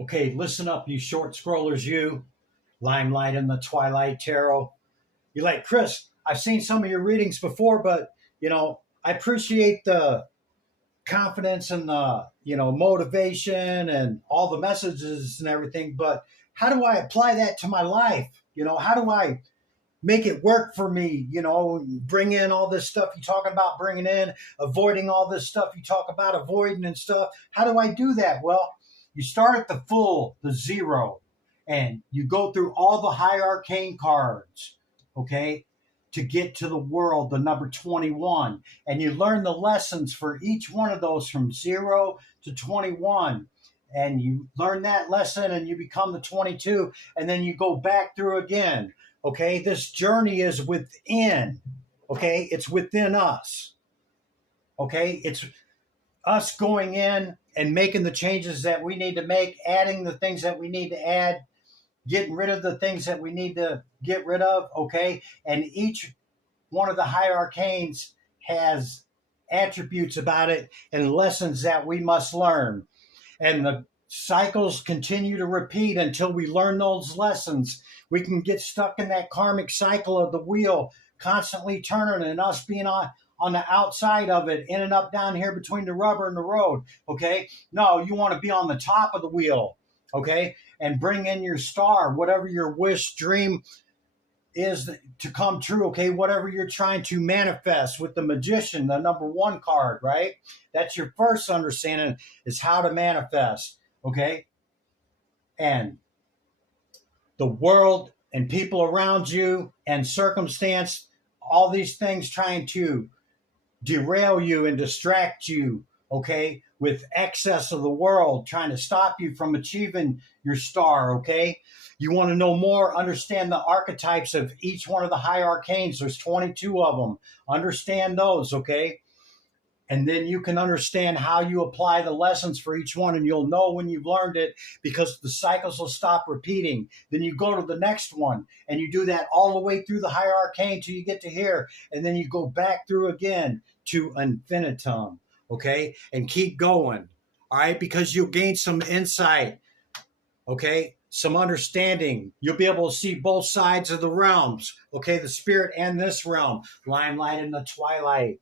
Okay, listen up, you short scrollers, you. Limelight in the Twilight Tarot. You're like, Chris, I've seen some of your readings before, but, I appreciate the confidence and the, motivation and all the messages and everything, but how do I apply that to my life? How do I make it work for me? Bring in all this stuff you talking about bringing in, avoiding all this stuff you talk about avoiding and stuff. How do I do that? Well, you start at the zero, and you go through all the high arcane cards, okay, to get to the world, the number 21. And you learn the lessons for each one of those from 0 to 21. And you learn that lesson and you become the 22, and then you go back through again. Okay, this journey is within. Okay, it's within us. Okay, it's us going in and making the changes that we need to make, adding the things that we need to add, getting rid of the things that we need to get rid of. Okay, and each one of the high arcanes has attributes about it and lessons that we must learn. And the cycles continue to repeat until we learn those lessons. We can get stuck in that karmic cycle of the wheel, constantly turning, and us being on the outside of it, in and up down here between the rubber and the road. Okay, no, you want to be on the top of the wheel. Okay, and bring in your star, whatever your wish, dream is to come true. Okay, whatever you're trying to manifest with the Magician, the number 1 card, right? That's your first understanding, is how to manifest. Okay, and the world and people around you and circumstance, all these things trying to derail you and distract you, okay, with excess of the world trying to stop you from achieving your star. Okay, you want to know more, understand the archetypes of each one of the high arcanes. There's 22 of them. Understand those. Okay, and then you can understand how you apply the lessons for each one, and you'll know when you've learned it, because the cycles will stop repeating. Then you go to the next one, and you do that all the way through the higher arcane till you get to here, and then you go back through again to infinitum, okay? And keep going, all right? Because you'll gain some insight, okay? Some understanding. You'll be able to see both sides of the realms, okay? The spirit and this realm. Limelight and the twilight.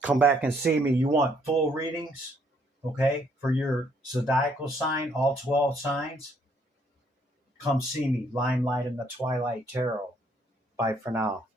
Come back and see me. You want full readings, okay, for your zodiacal sign, all 12 signs? Come see me. Limelight and the Twilight Tarot. Bye for now.